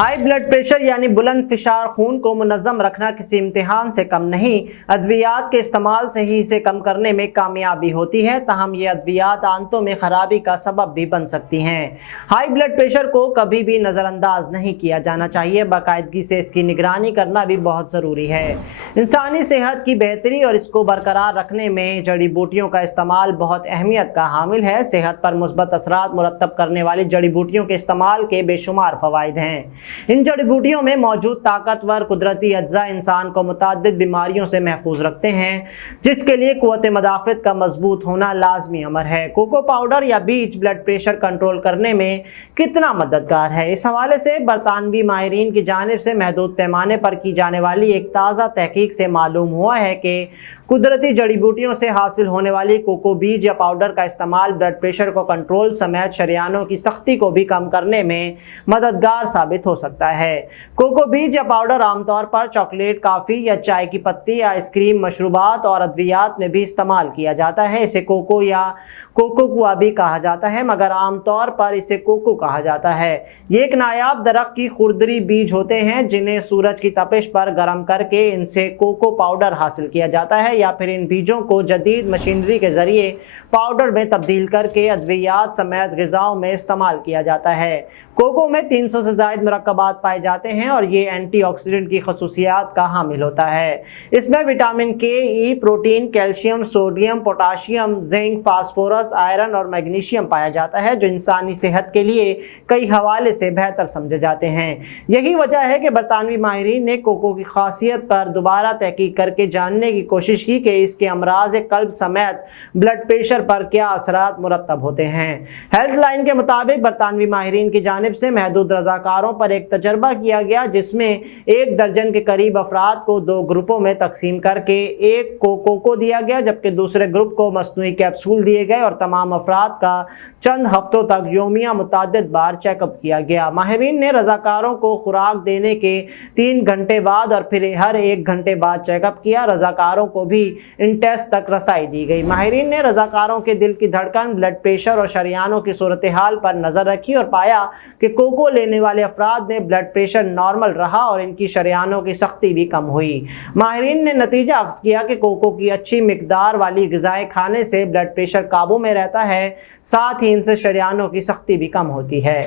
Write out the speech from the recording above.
High blood pressure यानी बुलंद Fisher खून को मुनज़्ज़म रखना किसी इम्तिहान से कम नहीं, अद्वियात के इस्तेमाल से ही इसे कम करने में कामयाबी होती है। ताहम ये अद्वियात आंतों में खराबी का सबब भी बन सकती हैं। हाई ब्लड प्रेशर को कभी भी नज़रअंदाज नहीं किया जाना चाहिए, बाकायदगी से इसकी निगरानी करना भी बहुत ज़रूरी है। इंसानी सेहत की बेहतरी और इसको बरकरार रखने में जड़ी बूटियों का इस्तेमाल बहुत अहमियत का हामिल है। सेहत पर मुस्बत असरात मुरतब करने वाली जड़ी बूटियों के इस्तेमाल के बेशुमार फ़वाइद हैं। इन जड़ी बूटियों में मौजूद ताकतवर कुदरती अज्जा इंसान को मुताद्दिद बीमारियों से महफूज रखते हैं, जिसके लिए क़ुव्वत मदाफ़त का मजबूत होना लाजमी अमर है। कोको पाउडर या बीज ब्लड प्रेशर कंट्रोल करने में कितना मददगार है, इस हवाले से बरतानवी माहिरीन की जानिब से महदूद पैमाने पर की जाने वाली एक ताज़ा तहकीक से मालूम हुआ है कि कुदरती जड़ी बूटियों से हासिल होने वाली कोको बीज या पाउडर का इस्तेमाल ब्लड प्रेशर को कंट्रोल समेत शरियानों की सख्ती को भी कम करने में मददगार साबित हो सकता है। कोको बीज या पाउडर आमतौर पर चॉकलेट, कॉफ़ी या चाय की पत्ती या आइसक्रीम, मशरूबात और अद्वियात में भी इस्तेमाल किया जाता है। इसे कोको या कोकोकुआ भी कहा जाता है, मगर आमतौर पर इसे कोको कहा जाता है। ये एक नायाब दरख्त की खुरदरी बीज होते हैं, जिन्हें सूरज की तपिश पर गर्म करके इनसे कोको पाउडर हासिल किया जाता है, या फिर इन बीजों को जदीद मशीनरी के जरिए पाउडर में तब्दील करके अद्वियात समेत ग़िज़ाओं में इस्तेमाल किया जाता है। कोको में 300 से ज़ायद मुरक्कबात पाए जाते हैं और ये एंटीऑक्सीडेंट की खसूसियात का हामिल होता है। इसमें vitamin K, E, protein, calcium, sodium, potassium, zinc, phosphorus, iron और मैग्नीशियम पाया जाता है, जो इंसानी सेहत के लिए कई हवाले से बेहतर समझे जाते हैं। यही वजह है कि बरतानवी माहिरीन ने कोको की खासियत पर दोबारा तहकीक करके जानने की कोशिश की कि इसके अमराज कल्ब समेत ब्लड प्रेशर पर क्या असरात मुरतब होते हैं। हेल्थ लाइन के मुताबिक बरतानवी माहिरीन की जानिब से महदूद रज़ाकारों पर एक तजर्बा किया गया, जिसमें 1 दर्जन के करीब अफराद को 2 ग्रुपों में तकसीम करके एक को कोको दिया गया, जबकि दूसरे ग्रुप को मस्नूई कैप्सूल दिए गए और तमाम अफराद का चंद हफ्तों तक योमिया मुतादिद बार चेकअप किया गया। माहिरीन ने रज़ाकारों को खुराक देने के 3 घंटे बाद और फिर हर 1 घंटे बाद चेकअप किया। रज़ाकारों को भी इन टेस्ट तक रसाई दी गई। माहिरीन ने रज़ाकारों के दिल की धड़कन, ब्लड प्रेशर और शरियानों की सूरत हाल पर नज़र रखी और पाया कि कोको लेने वाले अफराद में ब्लड प्रेशर नॉर्मल रहा और इनकी शरियानों की सख्ती भी कम हुई। माहिरीन ने नतीजा अख्ज़ किया कि कोको की अच्छी मिकदार वाली ग़िज़ाएँ खाने से ब्लड प्रेशर काबू में रहता है, साथ ही इनसे शरियानों की सख्ती भी कम होती है।